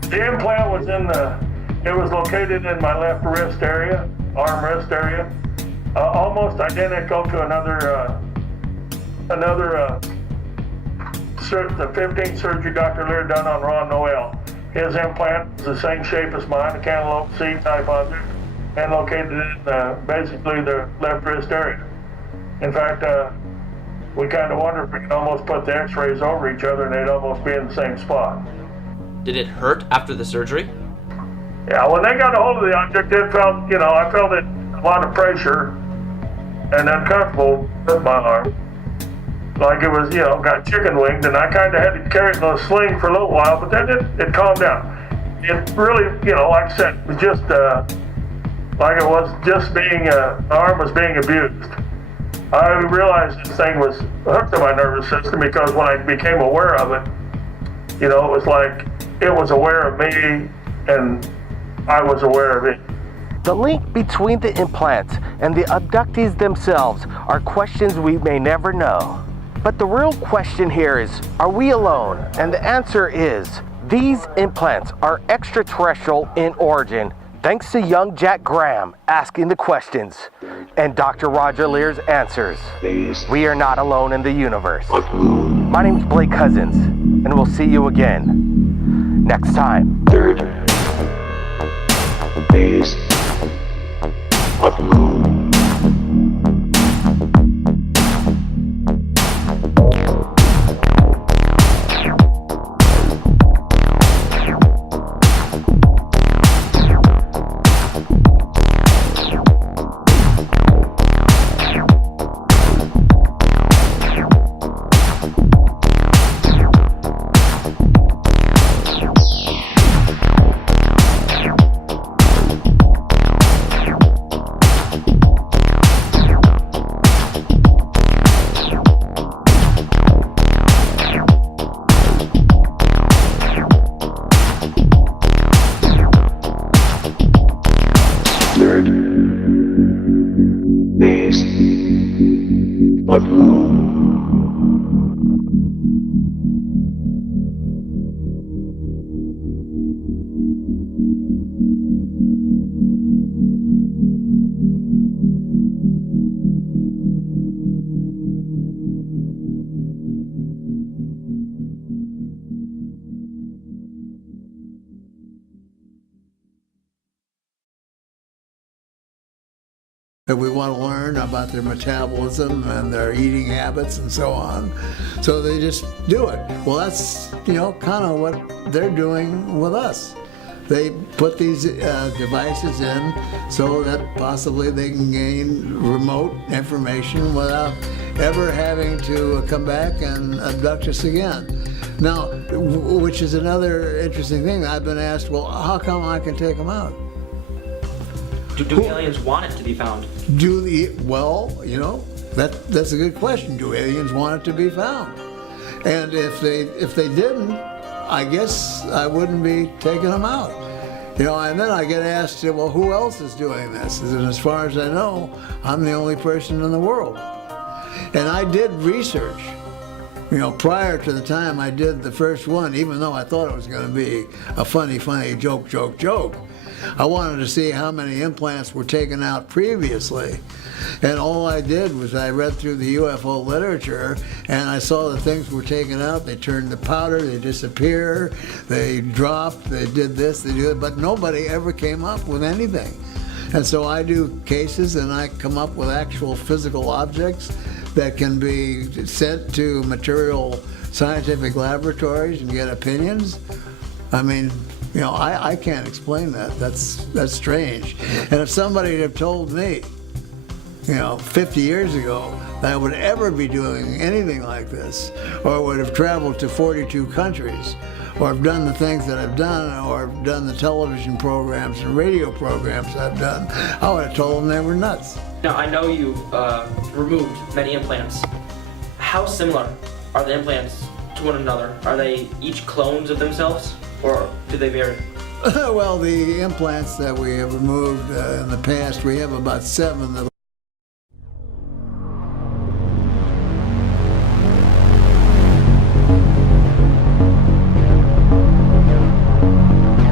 The implant was it was located in my left wrist area, arm wrist area, almost identical to the 15th surgery Dr. Lier done on Ron Noel. His implant is the same shape as mine, a cantaloupe seed type object, and located in basically the left wrist area. In fact, we kind of wonder if we could almost put the x-rays over each other and they'd almost be in the same spot. Did it hurt after the surgery? Yeah, when they got a hold of the object, it felt, I felt it, a lot of pressure and uncomfortable with my arm. Like it was, got chicken winged, and I kind of had to carry it in a sling for a little while, but then it calmed down. It really, like I said, it was just like it was just being, the arm was being abused. I realized this thing was hooked to my nervous system because when I became aware of it, it was like it was aware of me and I was aware of it. The link between the implants and the abductees themselves are questions we may never know. But the real question here is, are we alone? And the answer is, these implants are extraterrestrial in origin, thanks to young Jack Graham asking the questions and Dr. Roger Lear's answers. We are not alone in the universe. My name's Blake Cousins, and we'll see you again next time. Third phase of moon. That we want to learn about their metabolism and their eating habits and so on. So they just do it. Well, that's, kind of what they're doing with us. They put these devices in so that possibly they can gain remote information without ever having to come back and abduct us again. Now, which is another interesting thing. I've been asked, well, how come I can take them out? Do aliens want it to be found? That's a good question. Do aliens want it to be found? And if they didn't, I guess I wouldn't be taking them out. And then I get asked, well, who else is doing this? And as far as I know, I'm the only person in the world. And I did research, prior to the time I did the first one, even though I thought it was going to be a funny joke. I wanted to see how many implants were taken out previously. And all I did was I read through the UFO literature and I saw that things were taken out. They turned to powder, they disappear, they dropped, they did this, they did that, but nobody ever came up with anything. And so I do cases and I come up with actual physical objects that can be sent to material scientific laboratories and get opinions. I mean, I can't explain that. That's strange. And if somebody had told me, 50 years ago that I would ever be doing anything like this, or would have traveled to 42 countries, or have done the things that I've done, or have done the television programs and radio programs I've done, I would have told them they were nuts. Now, I know you removed many implants. How similar are the implants to one another? Are they each clones of themselves, or do they vary? Well, the implants that we have removed in the past, we have about 7 that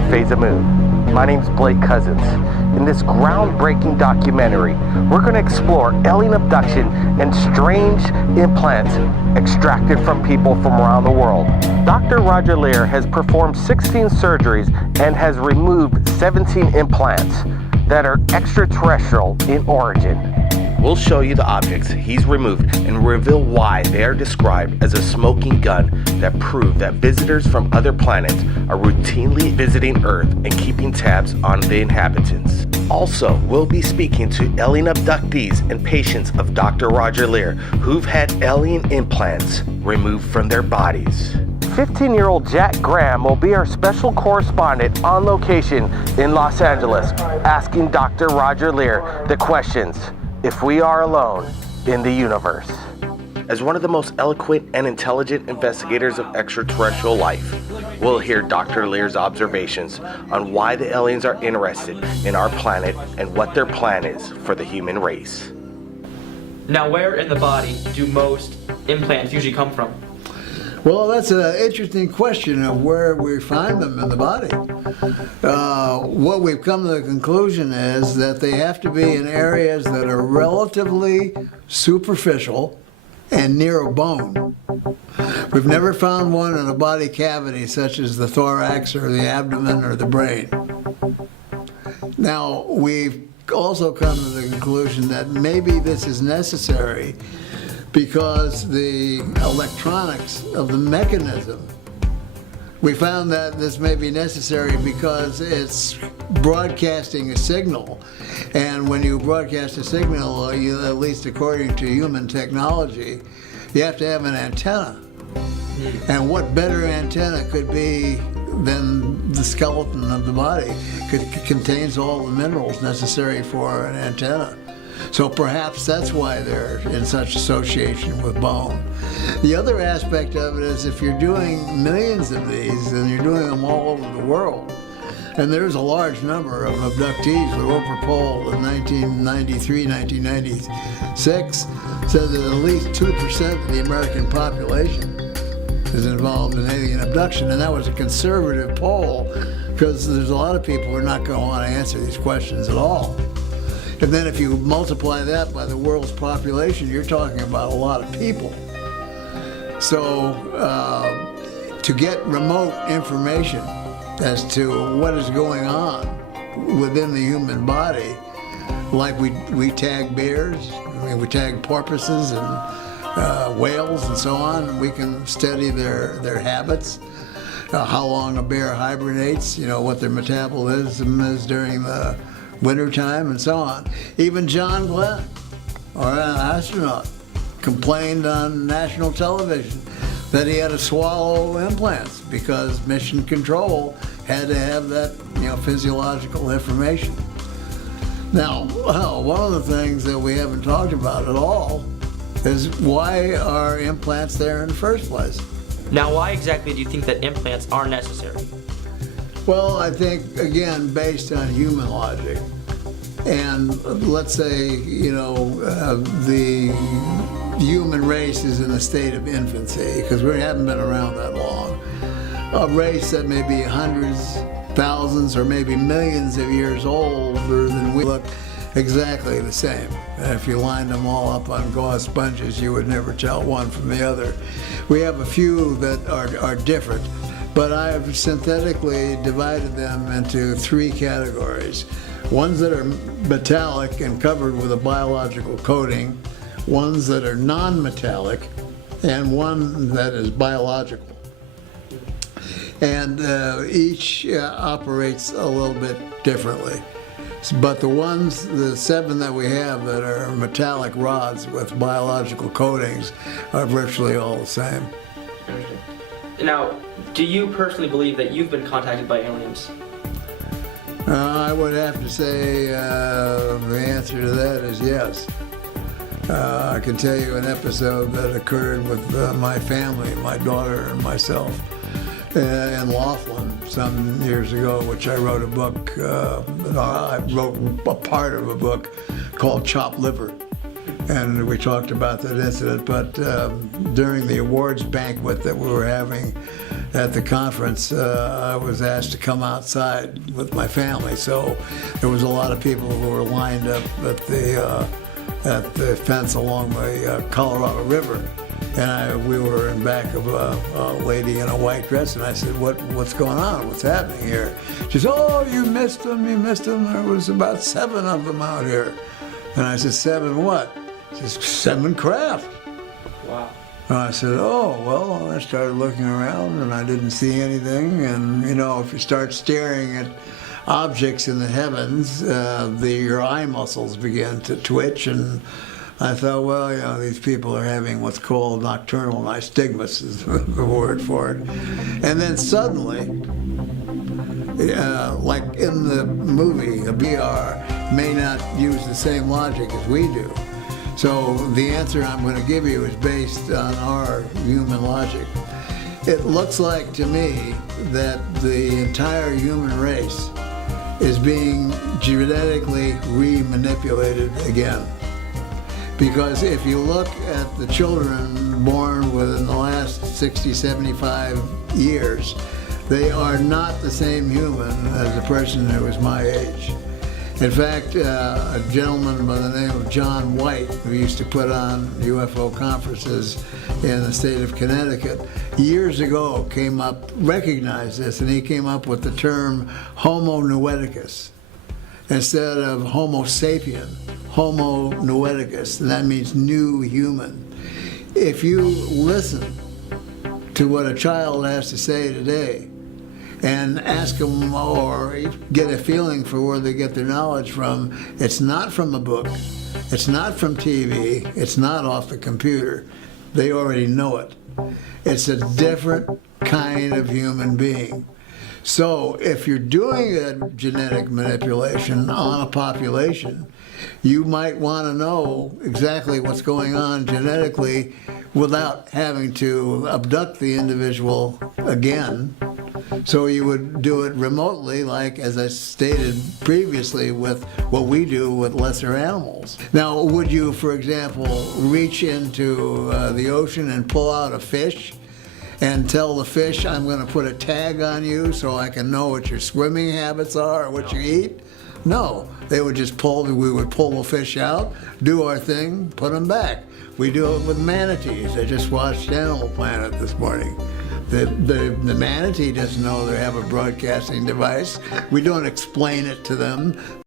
third phase of moon. My name's Blake Cousins. In this groundbreaking documentary, we're going to explore alien abduction and strange implants extracted from people from around the world. Dr. Roger Lier has performed 16 surgeries and has removed 17 implants that are extraterrestrial in origin. We'll show you the objects he's removed and reveal why they are described as a smoking gun that prove that visitors from other planets are routinely visiting Earth and keeping tabs on the inhabitants. Also, we'll be speaking to alien abductees and patients of Dr. Roger Lier who've had alien implants removed from their bodies. 15-year-old Jack Graham will be our special correspondent on location in Los Angeles, asking Dr. Roger Lier the questions, if we are alone in the universe. As one of the most eloquent and intelligent investigators of extraterrestrial life, we'll hear Dr. Lier's observations on why the aliens are interested in our planet and what their plan is for the human race. Now, where in the body do most implants usually come from? Well, that's an interesting question of where we find them in the body. What we've come to the conclusion is that they have to be in areas that are relatively superficial and near a bone. We've never found one in a body cavity such as the thorax or the abdomen or the brain. Now, we've also come to the conclusion that maybe this is necessary because the electronics of the mechanism, we found that this may be necessary because it's broadcasting a signal. And when you broadcast a signal, at least according to human technology, you have to have an antenna. And what better antenna could be than the skeleton of the body? It contains all the minerals necessary for an antenna. So perhaps that's why they're in such association with bone. The other aspect of it is if you're doing millions of these and you're doing them all over the world, and there's a large number of abductees. The Roper poll in 1993, 1996 said that at least 2% of the American population is involved in alien abduction, and that was a conservative poll because there's a lot of people who are not going to want to answer these questions at all. And then if you multiply that by the world's population, you're talking about a lot of people. So to get remote information as to what is going on within the human body, like we tag bears, we tag porpoises and whales and so on, and we can study their habits, how long a bear hibernates, what their metabolism is during the wintertime and so on. Even John Glenn, or an astronaut, complained on national television that he had to swallow implants because mission control had to have that physiological information. Now, one of the things that we haven't talked about at all is why are implants there in the first place? Now, why exactly do you think that implants are necessary? Well, I think, again, based on human logic. And let's say, the human race is in a state of infancy, because we haven't been around that long. A race that may be hundreds, thousands, or maybe millions of years older than we look exactly the same. And if you lined them all up on gauze sponges, you would never tell one from the other. We have a few that are different. But I have synthetically divided them into three categories. Ones that are metallic and covered with a biological coating, ones that are non-metallic, and one that is biological. And each operates a little bit differently. But the 7 that we have that are metallic rods with biological coatings are virtually all the same. Now, do you personally believe that you've been contacted by aliens? I would have to say the answer to that is yes. I can tell you an episode that occurred with my family, my daughter and myself, in Laughlin some years ago, which I wrote a book, I wrote a part of a book called Chopped Liver. And we talked about that incident, but during the awards banquet that we were having at the conference, I was asked to come outside with my family. So there was a lot of people who were lined up at the fence along the Colorado River. And we were in back of a lady in a white dress, and I said, what's going on? What's happening here? She said, oh, you missed them, you missed them. There was about 7 of them out here. And I said, 7 what? She said, 7 craft. Wow. And I said, oh, well, I started looking around, and I didn't see anything. And, you know, if you start staring at objects in the heavens, your eye muscles begin to twitch, and I thought, well, you know, these people are having what's called nocturnal nystagmus is the word for it. And then suddenly, like in the movie, a BR may not use the same logic as we do. So the answer I'm going to give you is based on our human logic. It looks like to me that the entire human race is being genetically re-manipulated again. Because if you look at the children born within the last 60, 75 years, they are not the same human as the person who was my age. In fact, a gentleman by the name of John White, who used to put on UFO conferences in the state of Connecticut, years ago recognized this, and he came up with the term Homo noeticus. Instead of Homo sapien, Homo noeticus, and that means new human. If you listen to what a child has to say today and ask them or get a feeling for where they get their knowledge from, it's not from a book, it's not from TV, it's not off the computer. They already know it. It's a different kind of human being. So if you're doing a genetic manipulation on a population, you might want to know exactly what's going on genetically without having to abduct the individual again. So you would do it remotely, like, as I stated previously, with what we do with lesser animals. Now, would you, for example, reach into the ocean and pull out a fish and tell the fish, I'm going to put a tag on you so I can know what your swimming habits are or what you eat? No, they would just we would pull the fish out, do our thing, put them back. We do it with manatees. I just watched Animal Planet this morning. The manatee doesn't know they have a broadcasting device. We don't explain it to them.